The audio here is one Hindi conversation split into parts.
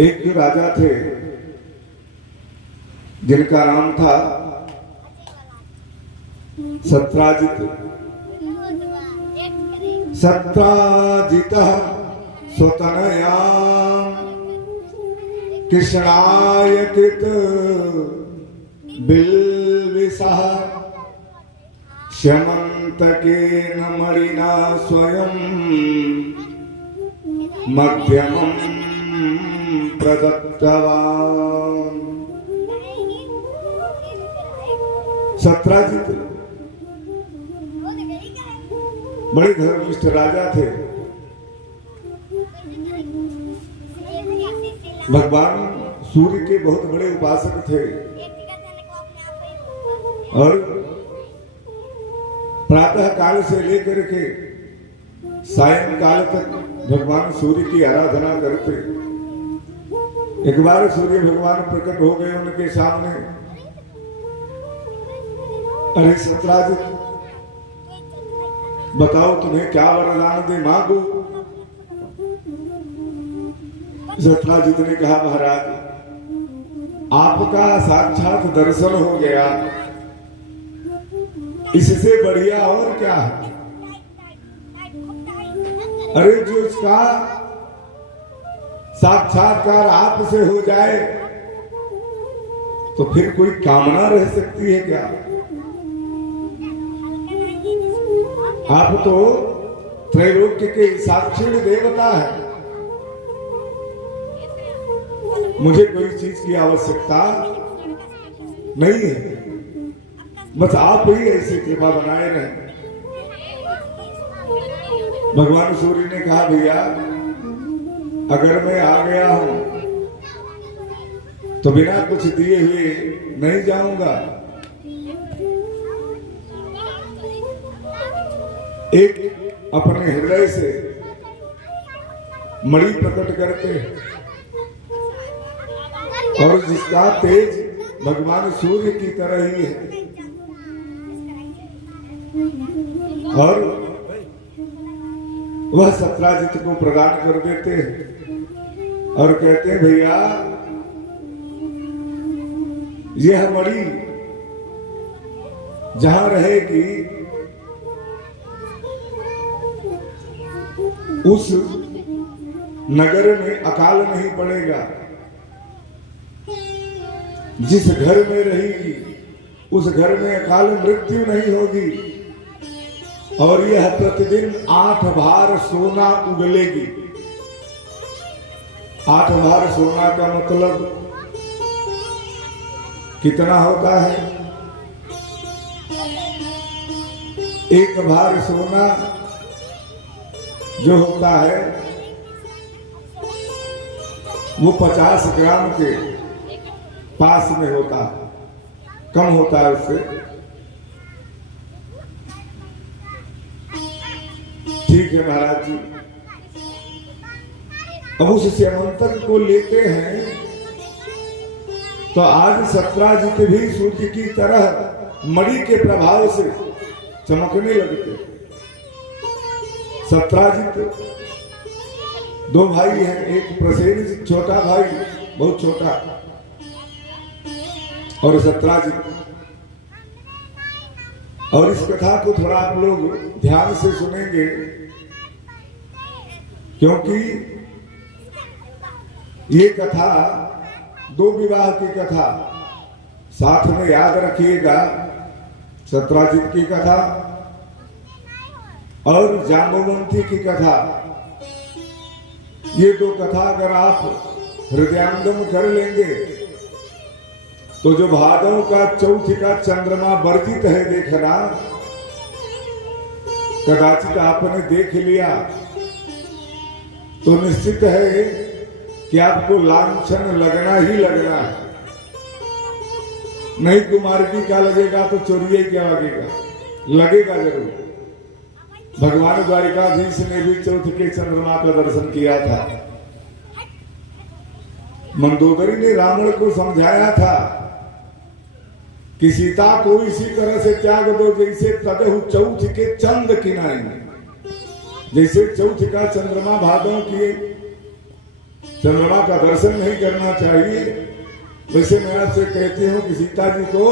एक राजा थे जिनका नाम था सत्राजित। सत्राजितः स्वतनया कृष्णाय कृत बिल्विषः श्यमन्तकेन मणिना स्वयं मध्यमं प्रदत्तवान्। सत्राजित बड़े धर्मनिष्ठ राजा थे। भगवान सूर्य के बहुत बड़े उपासक थे और प्रातः काल से लेकर के सायंकाल तक भगवान सूर्य की आराधना करते। एक बार सूर्य भगवान प्रकट हो गए उनके सामने। अरे सत्राजित, बताओ तुम्हें क्या वरदान दे, मांगो। सत्राजित ने कहा, महाराज आपका साक्षात दर्शन हो गया, इससे बढ़िया और क्या है। अरे जो इसका साक्षात्कार आपसे हो जाए तो फिर कोई कामना रह सकती है क्या। आप तो त्रैलोक्य के साक्षी देवता है, मुझे कोई चीज की आवश्यकता नहीं है, बस आप ही ऐसी कृपा बनाए रहे। भगवान सूर्य ने कहा, भैया अगर मैं आ गया हूं तो बिना कुछ दिए हुए नहीं जाऊंगा। एक अपने हृदय से मणि प्रकट करते और जिसका तेज भगवान सूर्य की तरह ही है, और वह सत्राजित को प्रदान कर देते हैं और कहते हैं, भैया यह मणि जहां रहेगी उस नगर में अकाल नहीं पड़ेगा। जिस घर में रहेगी उस घर में अकाल मृत्यु नहीं होगी, और यह प्रतिदिन 8 भार सोना उगलेगी। 8 भार सोना का मतलब कितना होता है? एक भार सोना जो होता है वो 50 ग्राम के पास में होता है, कम होता है उससे। ठीक है महाराज जी, अब उस श्यमंतक को लेते हैं तो आज सत्राजित भी सूर्य की तरह मणि के प्रभाव से चमकने लगते। सत्राजित 2 भाई हैं, एक प्रसेनजित छोटा भाई, बहुत छोटा, और सत्राजित। और इस कथा को थोड़ा आप लोग ध्यान से सुनेंगे, क्योंकि ये कथा 2 विवाह की कथा, साथ में याद रखिएगा सत्राजित की कथा और जाम्बवंती की कथा। ये 2 कथा अगर आप हृदयांगम कर लेंगे तो जो भादव का चौथ का चंद्रमा वर्जित है देखना, कदाचित आपने देख लिया तो निश्चित है कि आपको लांछन लगना ही लगना है। नहीं कुमारकी का लगेगा तो चोरिये क्या लगेगा, लगेगा जरूर। भगवान द्वारिकाधीश ने भी चौथ के चंद्रमा का दर्शन किया था। मंदोदरी ने रावण को समझाया था कि सीता को इसी तरह से त्याग दो जैसे तदहु चौथ के चंद किनारे, जैसे चौथ का चंद्रमा भादों की चंद्रमा का दर्शन नहीं करना चाहिए। वैसे मैं आपसे कहती हूं कि सीता जी को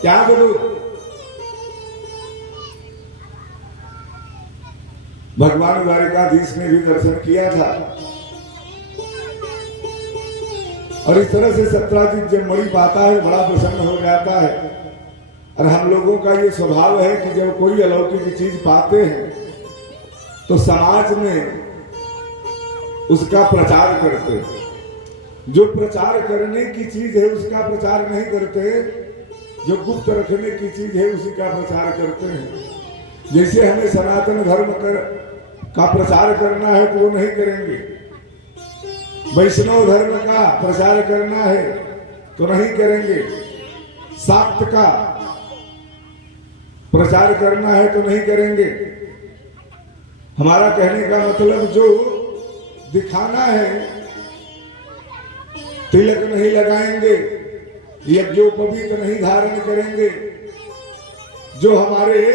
क्या करूं, भगवान द्वारिकाधीश ने भी दर्शन किया था। और इस तरह से सत्राजित जब मणि पाता है बड़ा प्रसन्न हो जाता है। और हम लोगों का ये स्वभाव है कि जब कोई अलौकिक चीज पाते हैं तो समाज में उसका प्रचार करते हैं। जो प्रचार करने की चीज है उसका प्रचार नहीं करते, जो गुप्त रखने की चीज है उसी का प्रचार करते हैं। जैसे हमें सनातन धर्म का प्रचार करना है तो वो नहीं करेंगे, वैष्णव धर्म का प्रचार करना है तो नहीं करेंगे, शाक्त का प्रचार करना है तो नहीं करेंगे। हमारा कहने का मतलब जो दिखाना है, तिलक नहीं लगाएंगे, यज्ञोपवीत नहीं धारण करेंगे, जो हमारे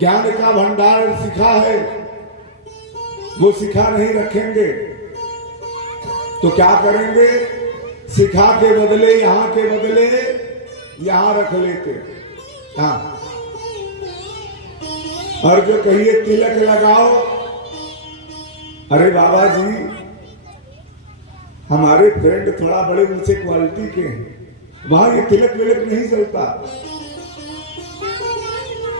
ज्ञान का भंडार सिखा है वो सिखा नहीं रखेंगे। तो क्या करेंगे, सिखा के बदले यहां रख लेते। हाँ, और जो कहिए तिलक लगाओ, अरे बाबा जी हमारे फ्रेंड थोड़ा बड़े ऊंचे क्वालिटी के हैं, वहां ये तिलक विलक नहीं चलता।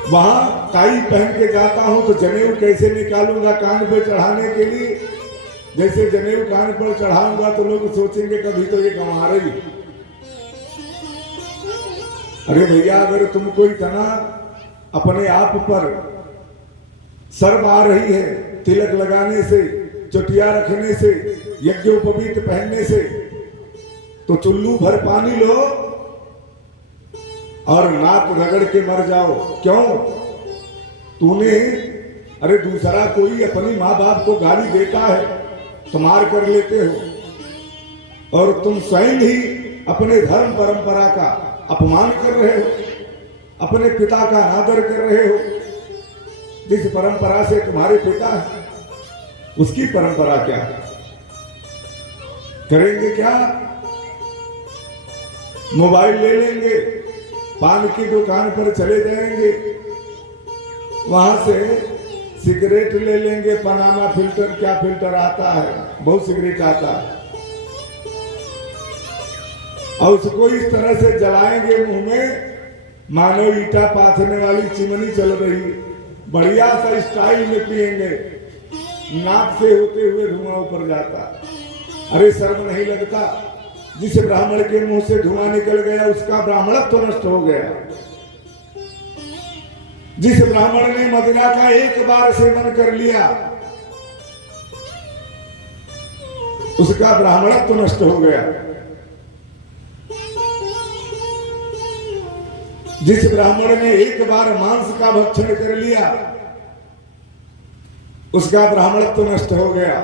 वहां टाई पहन के जाता हूं तो जनेऊ कैसे निकालूंगा कान पे चढ़ाने के लिए। जैसे जनेऊ कान पर चढ़ाऊंगा तो लोग सोचेंगे कभी तो ये गंवा रही। अरे भैया, अगर तुमको इतना अपने आप पर शर्म आ रही है तिलक लगाने से, चुटिया रखने से, यज्ञोपवीत पहनने से, तो चुल्लू भर पानी लो और नाक रगड़ के मर जाओ। क्यों? तूने, अरे दूसरा कोई अपनी माँ बाप को गाली देता है तो मार कर लेते हो, और तुम स्वयं ही अपने धर्म परंपरा का अपमान कर रहे हो, अपने पिता का अनादर कर रहे हो। जिस परंपरा से तुम्हारे पिता है उसकी परंपरा क्या है? करेंगे क्या? मोबाइल ले लेंगे, पान की दुकान पर चले जाएंगे, वहां से सिगरेट ले लेंगे, पनामा फिल्टर, क्या फिल्टर आता है, बहुत सिगरेट आता है, और उसको इस तरह से जलाएंगे मुंह में मानो ईटा पाथने वाली चिमनी चल रही। बढ़िया सा स्टाइल में पिएंगे, नाक से होते हुए धुआं ऊपर जाता। अरे शर्म नहीं लगता? जिस ब्राह्मण के मुंह से धुआं निकल गया उसका ब्राह्मणत्व तो नष्ट हो गया। जिस ब्राह्मण ने मदिरा का एक बार सेवन कर लिया उसका ब्राह्मणत्व तो नष्ट हो गया। जिस ब्राह्मण ने एक बार मांस का भक्षण कर लिया उसका ब्राह्मणत्व तो नष्ट हो गया।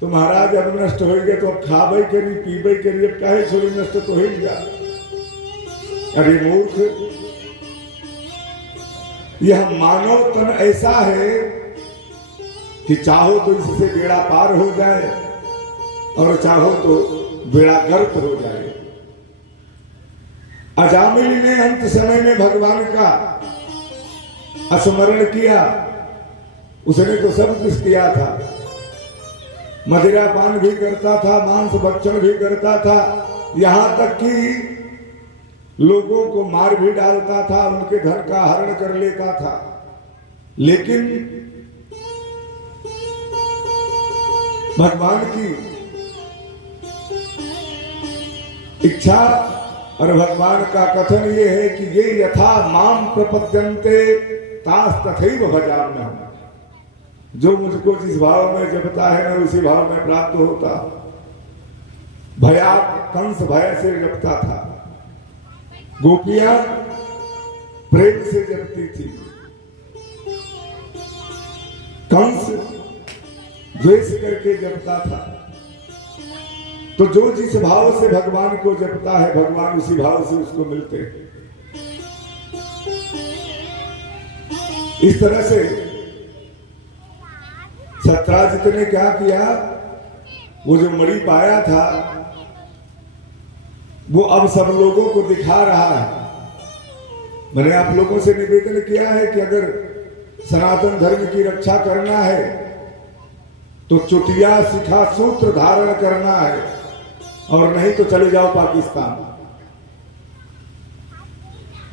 तो महाराज अब नष्ट हो गए तो अब खाबे करी पीबे करी, अब काहे छोड़ी, नष्ट तो हो गया। अरे मूर्ख, यह मानव तन ऐसा है कि चाहो तो इससे बेड़ा पार हो जाए और चाहो तो बेड़ा गर्क हो जाए। अजामिल ने अंत समय में भगवान का स्मरण किया, उसने तो सब कुछ किया था, मदिरा पान भी करता था, मांस भक्षण भी करता था, यहां तक कि लोगों को मार भी डालता था, उनके धन का हरण कर लेता था। लेकिन भगवान की इच्छा और भगवान का कथन ये है कि ये यथा माम प्रपद्यन्ते तास तथैव भजाम्यहम्। जो मुझको जिस भाव में जपता है मैं उसी भाव में प्राप्त होता। भया कंस भय से जपता था, गोपियां प्रेम से जपती थी, कंस द्वेष करके जपता था। तो जो जिस भाव से भगवान को जपता है भगवान उसी भाव से उसको मिलते हैं। इस तरह से सत्राजित ने क्या किया, वो जो मणि पाया था वो अब सब लोगों को दिखा रहा है। मैंने आप लोगों से निवेदन किया है कि अगर सनातन धर्म की रक्षा करना है तो चुटिया सिखा सूत्र धारण करना है, और नहीं तो चले जाओ पाकिस्तान।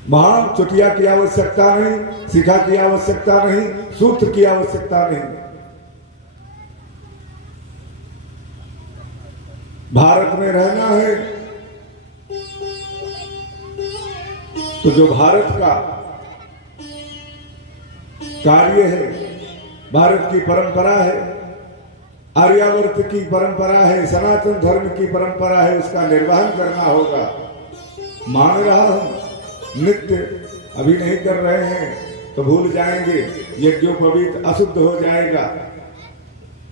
वहां चुटिया की आवश्यकता नहीं, सिखा की आवश्यकता नहीं, सूत्र की आवश्यकता नहीं। भारत में रहना है तो जो भारत का कार्य है, भारत की परंपरा है, आर्यावर्त की परंपरा है, सनातन धर्म की परंपरा है, उसका निर्वहन करना होगा। मान रहा हूं नित्य अभी नहीं कर रहे हैं तो भूल जाएंगे, यज्ञोपवीत अशुद्ध हो जाएगा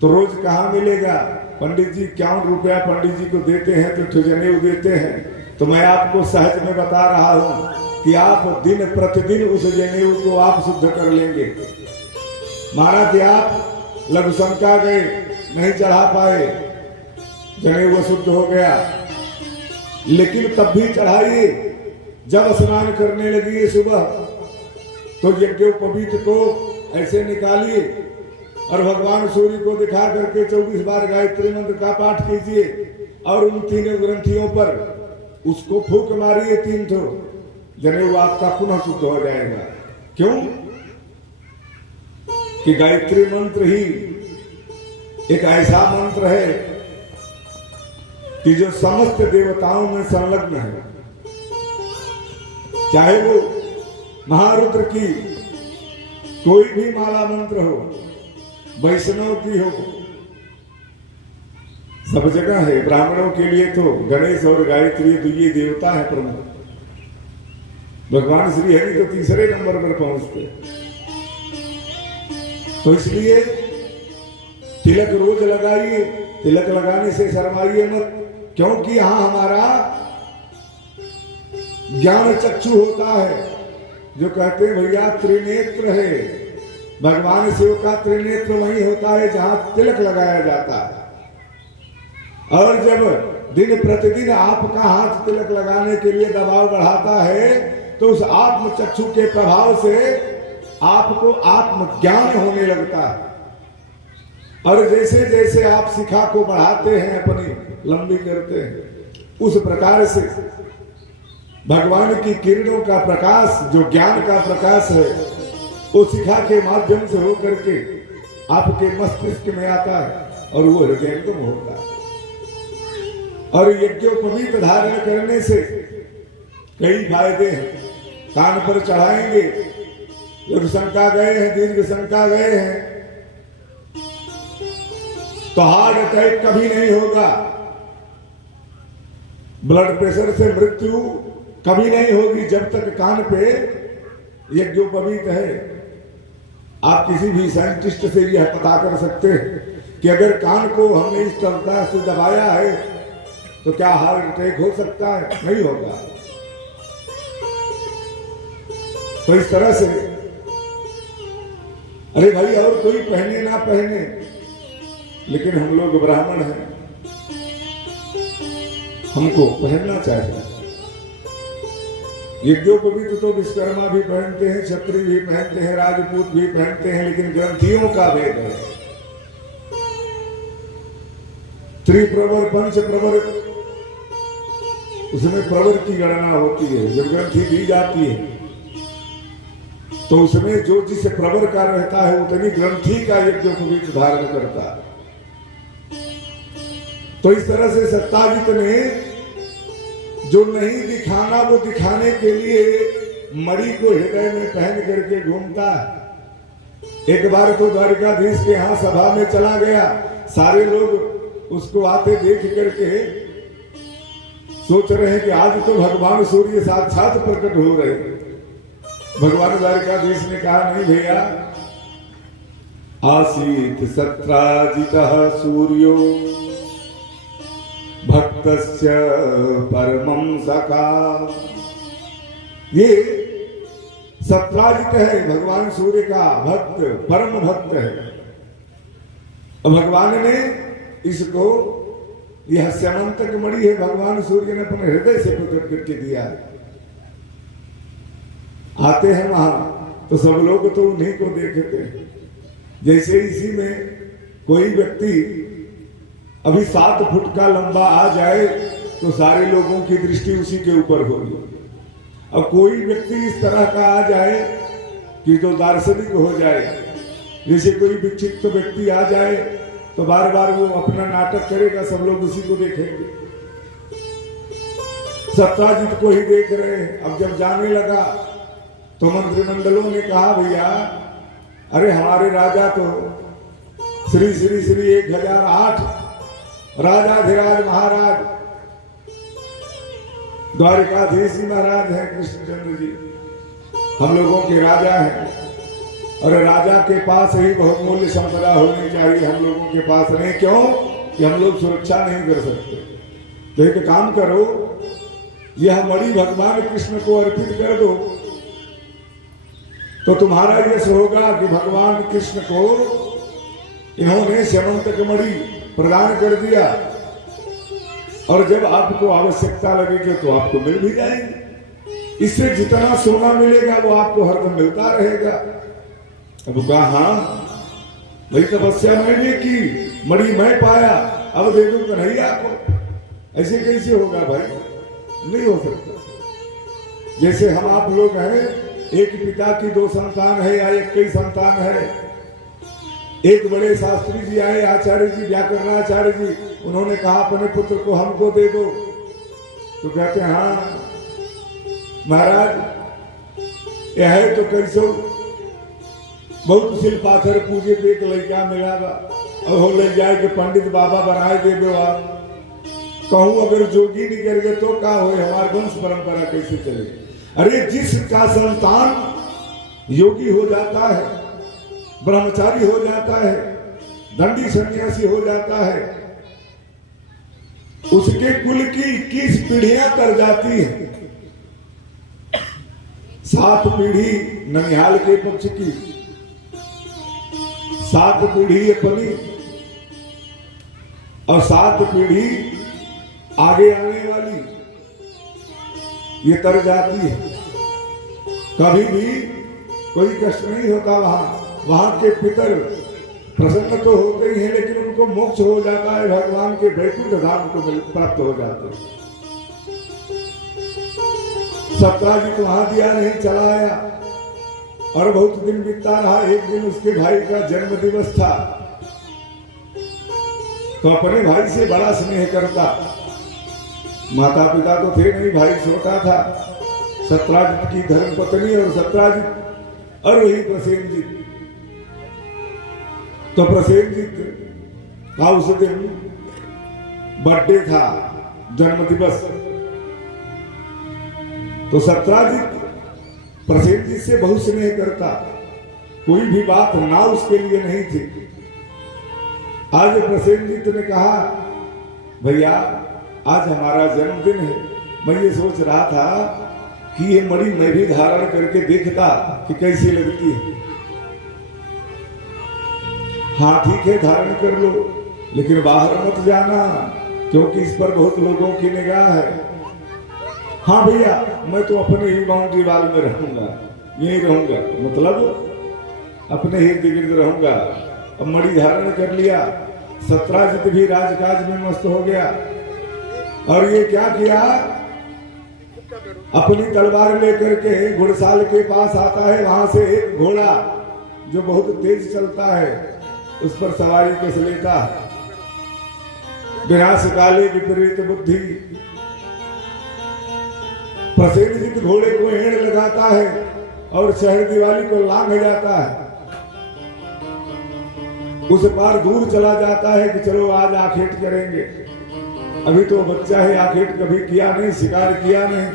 तो रोज कहाँ मिलेगा। पंडित जी 51 रुपया पंडित जी को देते हैं तो जनेऊ देते हैं। तो मैं आपको सहज में बता रहा हूं कि आप दिन प्रतिदिन उस जनेऊ को आप शुद्ध कर लेंगे। माना कि आप लघु शंका गए, नहीं चढ़ा पाए, जनेऊ अशुद्ध हो गया, लेकिन तब भी चढ़ाइए। जब स्नान करने लगी सुबह तो यज्ञोपवीत को ऐसे निकालिए और भगवान सूर्य को दिखा करके 24 बार गायत्री मंत्र का पाठ कीजिए और उन तीनों ग्रंथियों पर उसको फूंक मारिए 3 ठो, जनेऊ आपका पुनः शुद्ध हो जाएगा। क्यों? कि गायत्री मंत्र ही एक ऐसा मंत्र है कि जो समस्त देवताओं में संलग्न है। चाहे वो महारुद्र की कोई भी माला मंत्र हो, वैष्णव की हो, सब जगह है। ब्राह्मणों के लिए तो गणेश और गायत्री द्वितीय देवता है प्रमुख। भगवान श्री हरि तो तीसरे नंबर पर पहुंचते। तो इसलिए तिलक रोज लगाइए, तिलक लगाने से शर्माइए मत, क्योंकि यहां हमारा ज्ञान चक्षु होता है। जो कहते हैं भैया त्रिनेत्र है, भगवान शिव का त्रिनेत्र वही होता है जहां तिलक लगाया जाता है। और जब दिन प्रतिदिन आपका हाथ तिलक लगाने के लिए दबाव बढ़ाता है तो उस आत्म चक्षु के प्रभाव से आपको आत्मज्ञान होने लगता है। और जैसे जैसे आप शिखा को बढ़ाते हैं, अपनी लंबी करते हैं, उस प्रकार से भगवान की किरणों का प्रकाश, जो ज्ञान का प्रकाश है, वो शिखा के माध्यम से होकर के आपके मस्तिष्क में आता है और वो हृदयंगम होता है। और यज्ञोपवीत धारण करने से कई फायदे हैं। कान पर चढ़ाएंगे, लघु शंका गए हैं, दीर्घ शंका गए हैं तो हार्ट अटैक कभी नहीं होगा, ब्लड प्रेशर से मृत्यु कभी नहीं होगी जब तक कान पे यज्ञोपवीत है। आप किसी भी साइंटिस्ट से यह पता कर सकते हैं कि अगर कान को हमने इस तरह से दबाया है तो क्या हार्ट अटैक हो सकता है? नहीं होगा। तो इस तरह से अरे भाई और कोई पहने ना पहने, लेकिन हम लोग ब्राह्मण हैं, हमको पहनना चाहिए। यज्ञोपवीत तो विश्वकर्मा भी पहनते हैं, क्षत्रिय भी पहनते हैं, राजपूत भी पहनते हैं, लेकिन ग्रंथियों का भेद है। त्रिप्रवर पंच प्रवर, उसमें प्रवर की गणना होती है। जब ग्रंथि दी जाती है तो उसमें जो जिस प्रवर का रहता है उतनी ग्रंथि का यज्ञोपवीत धारण करता है। तो इस तरह से सत्ताजित ने जो नहीं दिखाना वो दिखाने के लिए मणि को हृदय में पहन करके घूमता है। एक बार तो द्वारिकाधीश के यहाँ सभा में चला गया, सारे लोग उसको आते देख करके सोच रहे हैं कि आज तो भगवान सूर्य साक्षात प्रकट हो रहे हैं। भगवान द्वारिकाधीश ने कहा नहीं भैया, आसीत सत्राजितः सूर्यो भक्तस्य परमं सखा। ये सत्राजित है, भगवान सूर्य का भक्त, परम भक्त है। भगवान ने इसको यह स्यमंतक मणि है, भगवान सूर्य ने अपने हृदय से प्रकट करके दिया है। आते हैं वहां तो सब लोग तो उन्हीं को देखते हैं। जैसे इसी में कोई व्यक्ति अभी 7 फुट का लंबा आ जाए तो सारे लोगों की दृष्टि उसी के ऊपर होगी। अब कोई व्यक्ति इस तरह का आ जाए कि जो दार्शनिक हो जाए, जैसे कोई विक्षिप्त व्यक्ति आ जाए तो बार बार वो अपना नाटक करेगा, सब लोग उसी को देखेंगे। सत्याजित को ही देख रहे हैं। अब जब जाने लगा तो मंत्रिमंडलों ने कहा, भैया अरे हमारे राजा तो श्री श्री श्री 1008 राजाधिराज महाराज द्वारिकाधीश महाराज हैं कृष्णचंद्र जी, हम लोगों के राजा हैं और राजा के पास ही बहुमूल्य संपदा होनी चाहिए, हम लोगों के पास नहीं। क्यों कि हम लोग सुरक्षा नहीं कर सकते। तो एक काम करो, यह मणि भगवान कृष्ण को अर्पित कर दो तो तुम्हारा यश होगा कि भगवान कृष्ण को इन्होंने स्यमंतक मणि प्रदान कर दिया और जब आपको आवश्यकता लगेगी तो आपको मिल भी जाएगी। इससे जितना सोना मिलेगा वो आपको हरदम मिलता रहेगा। अब कहा हाँ भाई, तपस्या मैंने की, मणि मैं पाया, अब दे दूं कन्हैया को। ऐसे कैसे होगा भाई, नहीं हो सकता। जैसे हम आप लोग हैं, एक पिता की 2 संतान है या एक कई संतान है। एक बड़े शास्त्री जी आए, आचार्य जी, व्याकरणाचार्य जी, उन्होंने कहा अपने पुत्र को हमको दे दो। तो कहते हैं हाँ महाराज यह है तो कैसो, बहुत सिल पाथर पूजे पे एक लड़का मिलागा और हो ले जाए कि पंडित बाबा बनाए दे दो। आप कहूं अगर जोगी नहीं कर गए तो क्या हो, हमारे वंश परंपरा कैसे चले। अरे जिसका संतान योगी हो जाता है, ब्रह्मचारी हो जाता है, दंडी सन्यासी हो जाता है, उसके कुल की 21 पीढ़ियां कर जाती है। 7 पीढ़ी ननिहाल के पक्ष की, 7 पीढ़ी अपनी और 7 पीढ़ी आगे आने वाली, ये तर जाती है। कभी भी कोई कष्ट नहीं होता। वहां के पितर प्रसन्न तो होते ही हैं, लेकिन उनको मोक्ष हो जाता है, भगवान के वैकुंठ धाम को प्राप्त हो जाते हैं। सत्याजित वहां दिया नहीं, चला आया और बहुत दिन बीतता रहा। एक दिन उसके भाई का जन्म दिवस था तो अपने भाई से बड़ा स्नेह करता। माता पिता तो थे नहीं, भाई छोटा था। सत्याजित की धर्मपत्नी और सत्याजित और वही प्रसेनजित। तो प्रसेनजित का उस दिन बर्थडे था, जन्म दिवस। तो सत्याजित प्रसेनजित से बहुत स्नेह करता, कोई भी बात ना उसके लिए नहीं थी। आज प्रसेनजित ने कहा, भैया आज हमारा जन्मदिन है, मैं ये सोच रहा था कि ये मणि मैं भी धारण करके देखता कि कैसी लगती है। हाँ ठीक है, धारण कर लो, लेकिन बाहर मत जाना क्योंकि इस पर बहुत लोगों की निगाह है। हाँ भैया, मैं तो अपने ही बाउंड्री वाल में रहूंगा, यही रहूंगा, मतलब अपने ही गिर्द रहूंगा। अब मणि धारण कर लिया। सत्याजित भी राजकाज में मस्त हो गया और ये क्या किया, अपनी तलवार लेकर के घुड़साल के पास आता है। वहां से एक घोड़ा जो बहुत तेज चलता है, उस पर सवारी कस लेता है। विनाश काले विपरीत बुद्धि। प्रसेनजित घोड़े को एड़ लगाता है और शहर दिवाली को लांघ जाता है। उस पार दूर चला जाता है कि चलो आज आखेट करेंगे। अभी तो बच्चा है, आखेट कभी किया नहीं, शिकार किया नहीं,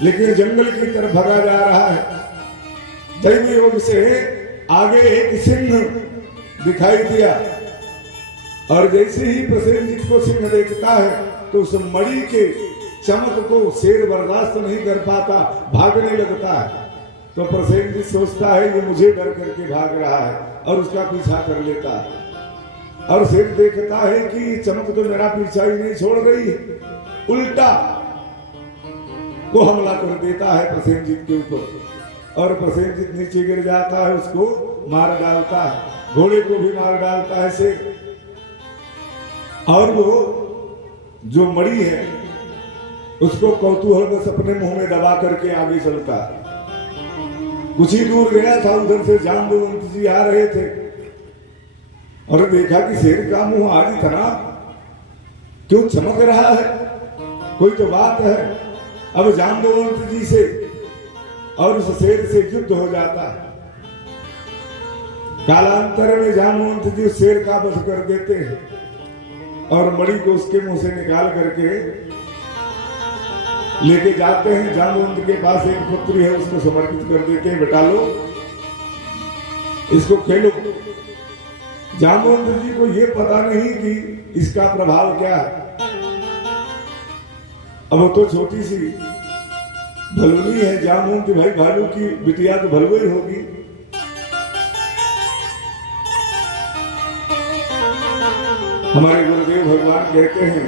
लेकिन जंगल की तरफ भगा जा रहा है। दैवी योग से आगे एक सिंह दिखाई दिया और जैसे ही प्रसेनजित को सिंह देखता है तो उस मणि के चमक को शेर बर्दाश्त नहीं कर पाता, भागने लगता है। तो प्रसेनजित सोचता है ये मुझे डर करके भाग रहा है और उसका पीछा कर लेता है। और शेर देखता है कि चमक तो मेरा पीछा ही नहीं छोड़ रही है, उल्टा वो हमला कर देता है प्रसेनजीत के ऊपर और प्रसेनजीत नीचे गिर जाता है, उसको मार डालता है, घोड़े को भी मार डालता है शेर। और वो जो मणि है उसको कौतूहल बस अपने मुंह में दबा करके आगे चलता है। कुछ ही दूर गया था, उधर से जाम्बवंत जी आ रहे थे और देखा कि शेर का मुंह आज इतना क्यों चमक रहा है, कोई तो बात है। अब जाम्बवंत जी से और उस शेर से युद्ध हो जाता है। कालांतर में जाम्बवंत जी उस शेर का वध कर देते हैं और मणि को उसके मुंह से निकाल करके लेके जाते हैं। जाम्बवंत के पास एक पुत्री है, उसको समर्पित कर देते हैं, बेटा लो इसको खेलो। जाम्बवंत जी को ये पता नहीं कि इसका प्रभाव क्या है। अब वो तो छोटी सी भलुनी है, जाम्बवंत भाई भालू की बिटिया तो भलुआ ही होगी। हमारे गुरुदेव भगवान कहते हैं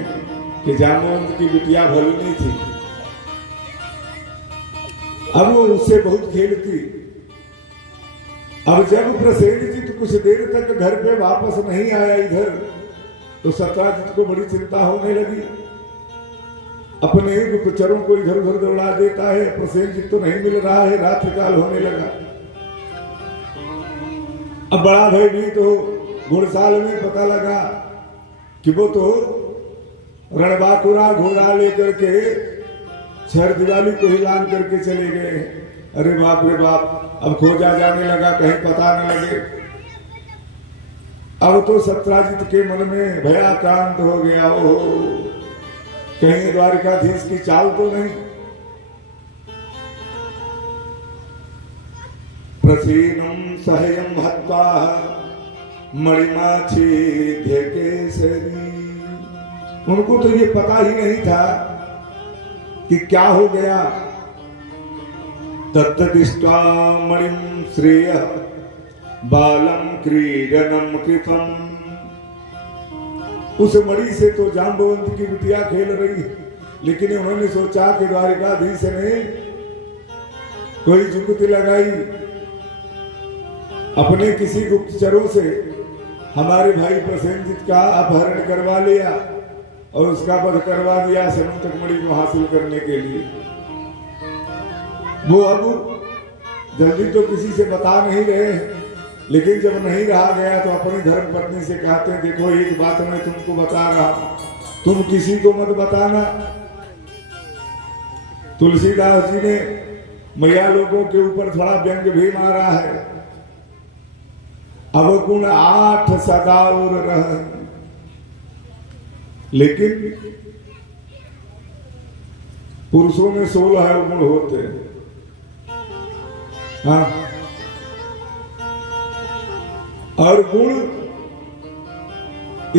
कि जाम्बवंत की बिटिया भलुनी थी। अब वो उससे बहुत खेलती। अब जब प्रसेनजीत कुछ देर तक घर पे वापस नहीं आया इधर, तो सत्राजित को बड़ी चिंता होने लगी। अपने गुप्तचरों को इधर उधर दौड़ा देता है, प्रसेनजीत तो नहीं मिल रहा है, रात काल होने लगा। अब बड़ा भयभीत हो, घुड़साल में पता लगा कि वो तो रणबांकुरा घोड़ा लेकर के छर दिवाली को हिलान करके चले गए। अरे बाप रे बाप, अब खोजा जाने लगा, कहीं पता न लगे। अब तो सत्राजित के मन में भयाक्रांत हो गया, ओहो कहीं द्वारिकाधीश की चाल तो नहीं। प्रसीनम सहयम हत्वा मणिमाच्छेद्य केसरी। उनको तो ये पता ही नहीं था कि क्या हो गया। तत्तदिष्ट्वा मणिम श्रेय बालम क्रीडनम कृतम। उस मणि से तो जाम्बवंत की बिटिया खेल रही, लेकिन उन्होंने सोचा कि द्वारिकाधीश ने कोई जुगती लगाई, अपने किसी गुप्तचरों से हमारे भाई प्रसेनजीत का अपहरण करवा लिया और उसका वध करवा दिया समंतक मणि को हासिल करने के लिए। वो अब जल्दी तो किसी से बता नहीं रहे, लेकिन जब नहीं रहा गया तो अपनी धर्म पत्नी से कहते हैं, देखो एक बात मैं तुमको बता रहा हूं, तुम किसी को मत बताना। तुलसीदास जी ने मैया लोगों के ऊपर थोड़ा व्यंग भी मारा है। अवगुण 8 सदा और रह, लेकिन पुरुषों में 16 गुण होते हैं। हाँ, और गुण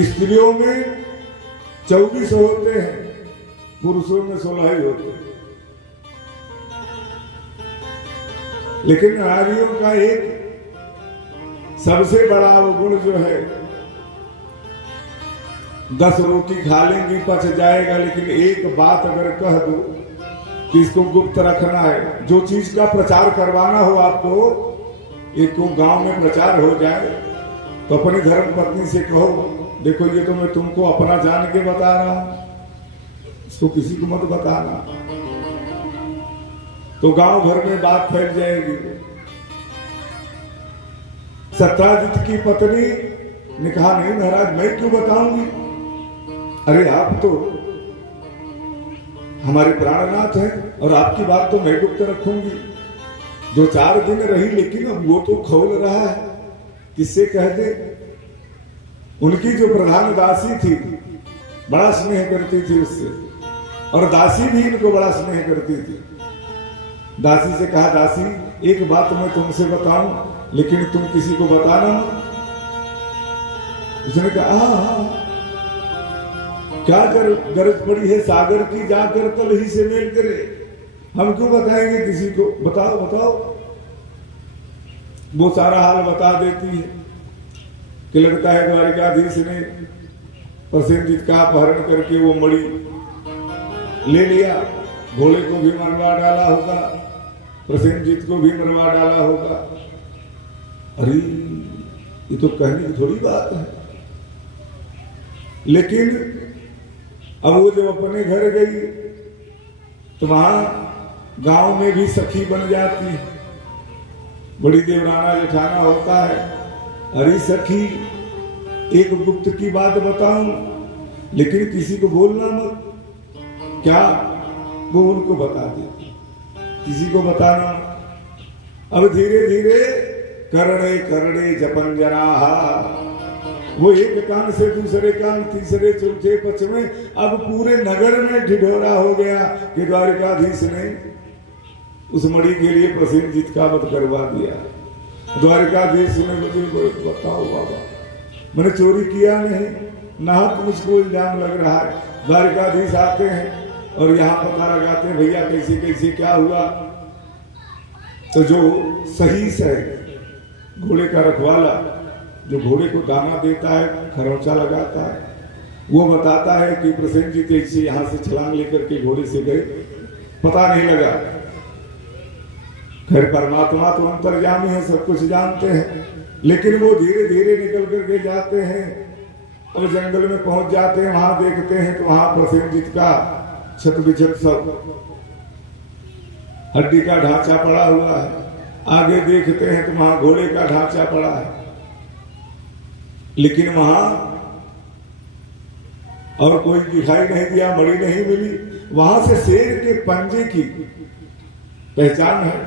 स्त्रियों में 24 होते हैं, पुरुषों में 16 ही होते हैं। लेकिन नारियों का एक सबसे बड़ा गुण जो है, 10 रोटी खा लेंगी पच जाएगा, लेकिन एक बात अगर कह दो कि इसको गुप्त रखना है, जो चीज का प्रचार करवाना हो आपको, एक गांव में प्रचार हो जाए तो अपनी धर्म पत्नी से कहो, देखो ये तो मैं तुमको अपना जान के बता रहा हूं, इसको किसी को मत बताना, तो गांव भर में बात फैल जाएगी। सत्राजित की पत्नी ने कहा, नहीं महाराज मैं क्यों बताऊंगी, अरे आप तो हमारे प्राणनाथ हैं और आपकी बात तो मैं गुप्त रखूंगी। जो 4 दिन रही, लेकिन अब वो तो खौल रहा है, किससे कह दे। उनकी जो प्रधान दासी थी बड़ा स्नेह करती थी उससे, और दासी भी इनको बड़ा स्नेह करती थी। दासी से कहा, दासी एक बात मैं तुमसे बताऊं, लेकिन तुम किसी को बताना। उसने कहा, हाँ क्या गरज पड़ी है सागर की, जाकर तल ही से मेल करे, हम क्यों बताएंगे किसी को, बताओ बताओ। वो सारा हाल बता देती है। कि लगता है द्वारिकाधीश ने प्रसेनजीत का अपहरण करके वो मणि ले लिया, घोड़े को भी मरवा डाला होगा, प्रसेनजीत को भी मरवा डाला होगा। अरे ये तो कहने की थोड़ी बात है। लेकिन अब वो जब अपने घर गई तो वहां गांव में भी सखी बन जाती है, बड़ी देवराना जेठाना होता है। अरे सखी एक गुप्त की बात बताऊं, लेकिन किसी को बोलना मत। क्या? वो उनको बता देती, किसी को बताना। अब धीरे धीरे करणे करणे जपन जनाहा, वो एक कान से दूसरे कान, तीसरे चौथे पचवें, अब पूरे नगर में ढिढोरा हो गया कि द्वारिकाधीश ने उस मणि के लिए प्रसेनजीत का वध करवा दिया। द्वारिकाधीश ने मुझे बताओ बाबा, मैंने चोरी किया नहीं, नाहक मुझको इल्जाम लग रहा है। द्वारिकाधीश आते हैं और यहाँ पता लगाते हैं भैया कैसे कैसे क्या हुआ। तो जो सही से घोड़े का रखवाला, जो घोड़े को दाना देता है, खरौचा लगाता है, वो बताता है कि प्रसेनजीत ऐसे यहाँ से छलांग लेकर के घोड़े से गए, पता नहीं लगा। खैर परमात्मा तो अंतर्यामी है, सब कुछ जानते हैं, लेकिन वो धीरे धीरे निकल करके जाते हैं। अब जंगल में पहुंच जाते हैं, वहां देखते हैं तो वहां प्रसेनजीत का छत बिछत सब हड्डी का ढांचा पड़ा हुआ है। आगे देखते हैं तो वहां घोड़े का ढांचा पड़ा है, लेकिन वहां और कोई दिखाई नहीं दिया, मणि नहीं मिली। वहां से शेर के पंजे की पहचान है।